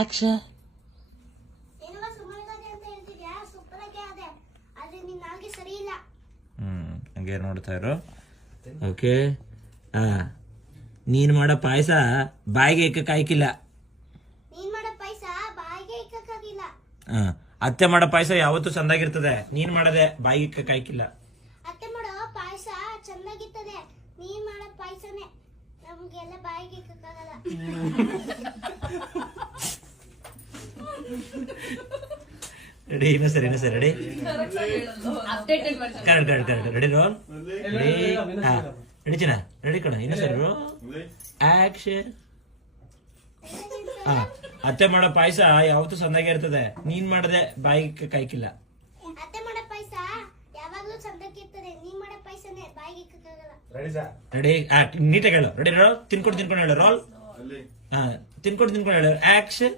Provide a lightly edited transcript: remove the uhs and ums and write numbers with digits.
Action. ಹಂಗೆ ನೋಡ್ತಾ ಇರು. ಓಕೆ. ನೀನ್ ಮಾಡೋ ಪಾಯಸ ಬಾಯಿಗೆ ಇಕ್ಕಾಯ್ಕಿಲ್ಲ. ಅತ್ತೆ ಮಾಡೋ ಪಾಯಸ ಯಾವತ್ತೂ ಚಂದಾಗಿರ್ತದೆ. ನೀನ್ ಮಾಡದೆ ಬಾಯಿಗೆ ಇಕ್ಕಾಯ್ಕಿಲ್ಲ. ಅತ್ತೆ ಮಾಡೋ ಪಾಯಸ ಚಂದಾಗಿರ್ತದೆ, ನೀನ್ ಮಾಡೋ ಪಾಯಸನೇ ನಮ್ಗೆಲ್ಲ ಬಾಯಿಗೆ ಇಕ್ಕಾಗಲ್ಲ. ರೆಡಿ? ಇನ್ನೂ ಸರಿ ready. Correct ready roll. Ready ಚಿನ್ನ, ರೆಡಿ ಕಣ. ಇನ್ನೂ ಸರಿ ಆಕ್ಷನ್. ಅತ್ತೆ ಮಾಡೋ ಪಾಯಸ ಯಾವತ್ತೂ ಸಂದಾಗೆ ಇರ್ತದೆ. ನೀನ್ ಮಾಡದೆ ಬಾಯಿಗೆ ಕಾಯ್ಕಿಲ್ಲ. ಅತ್ತೆ ಮಾಡೋ ಪಾಯಸ ಯಾವಾಗ್ಲೂ ಚಂದಾಗಿರ್ತದೆ, ನೀನ್ ಮಾಡೋ ಪಾಯಸನೇ ಬಾಯಿಗೆ ಇಕ್ಕಾಗಲ್ಲ. ರೆಡಿ? ನೀಟಾಗಿ ಹೇಳು. Ready roll. ತಿನ್ಕೊಂಡು ಹೇಳು ರೋಲ್. ತಿನ್ಕೊಂಡು ಹೇಳು ಆಕ್ಷನ್.